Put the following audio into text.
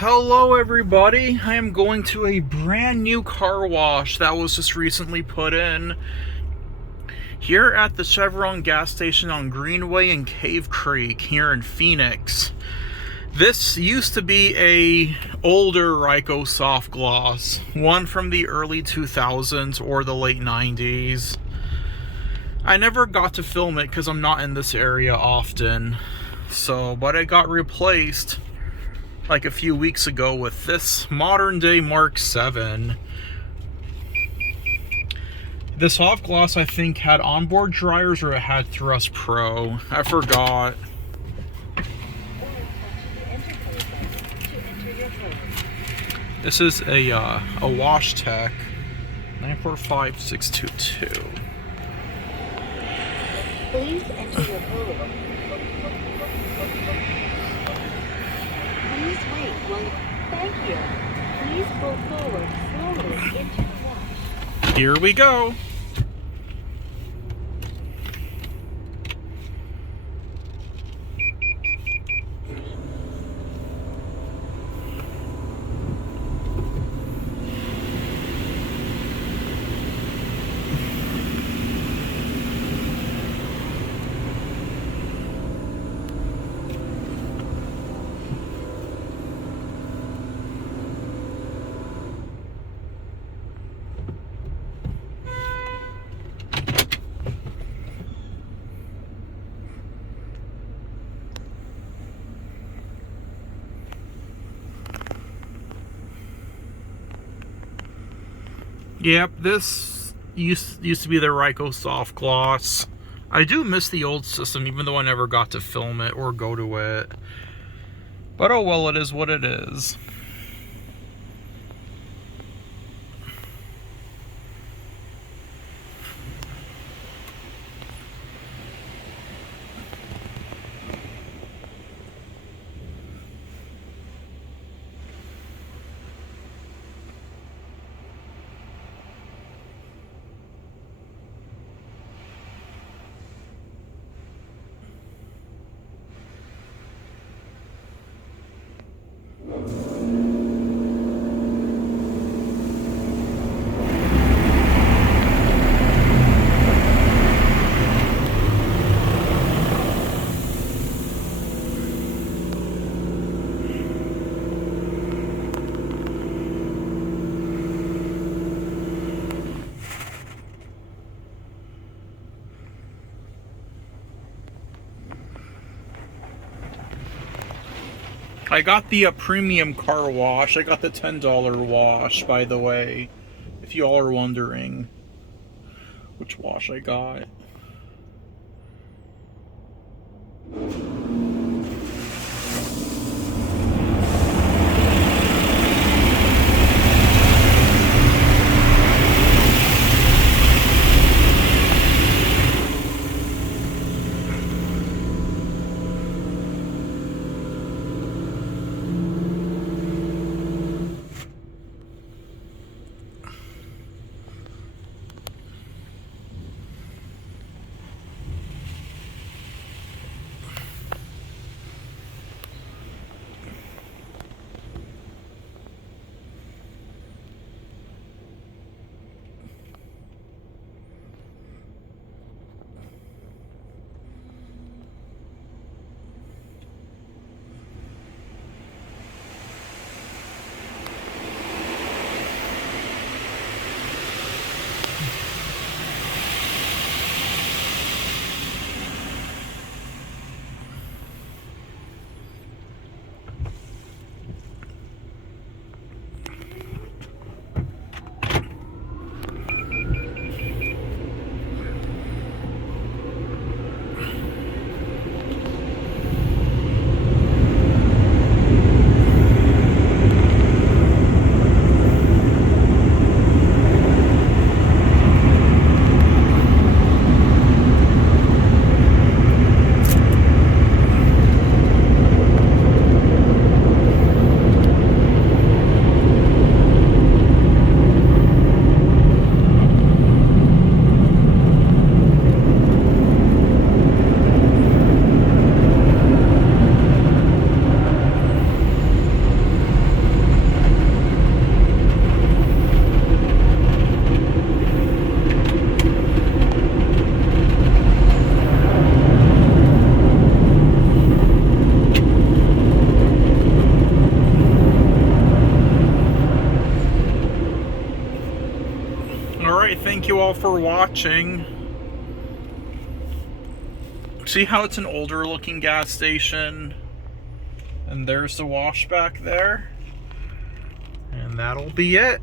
Hello everybody, I am going to a brand new car wash that was just recently put in here at the Chevron gas station on Greenway and Cave Creek here in Phoenix. This used to be a older Ryko SoftGloss, one from the early 2000s or the late 90s. I never got to film it because I'm not in this area often, but it got replaced like a few weeks ago with this modern day Mark VII. This SoftGloss I think had onboard dryers or it had Thrust Pro. I forgot. This is a Wash Tech 945622. Please enter your code. Please wait while you... Thank you. Please go forward slowly into the wash. Here we go. Yep, this used to be the Ryko SoftGloss. I do miss the old system, even though I never got to film it or go to it. But oh well, it is what it is. I got the premium car wash. I got the $10 wash, by the way, if you all are wondering which wash I got. Alright, thank you all for watching. See how it's an older looking gas station? And there's the wash back there. And that'll be it.